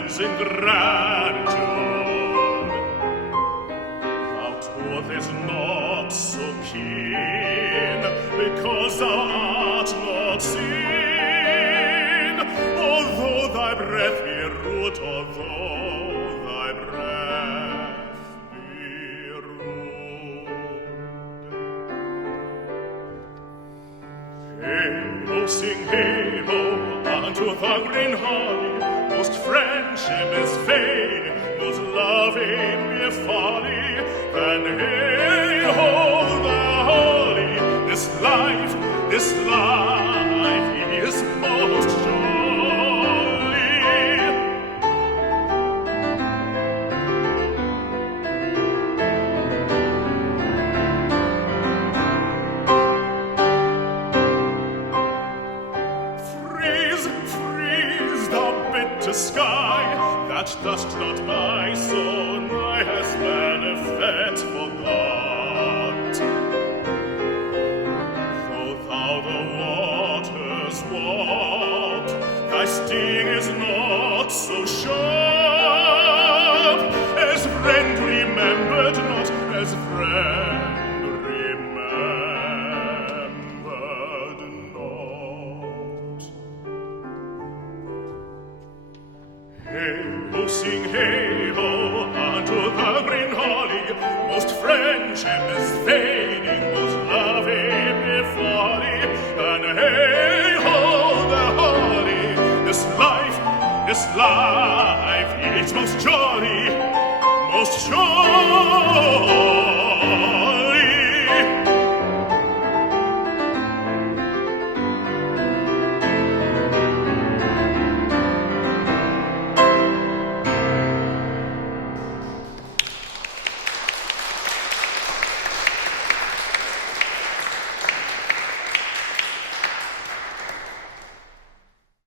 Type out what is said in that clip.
friends in gratitude. Thou tooth is not so keen, because thou art not seen. Although thy breath be rude, although thy breath be rude. Hey-ho, sing hey-ho, unto the green holly, most friendship is vain, most loving mere folly. Then hey-ho, the holy, this life is most jolly. Freeze, thou bitter sky, that dost not my soul, nigh has benefit forgot. Though thou the waters walk, thy sting is not so sharp, as friend remembered not, as friend remembered not. Hey-ho, sing hey-ho, unto the green holly, most friendship is fading, most loving be folly. And hey-ho, the holy, this life, it's most jolly, most jolly.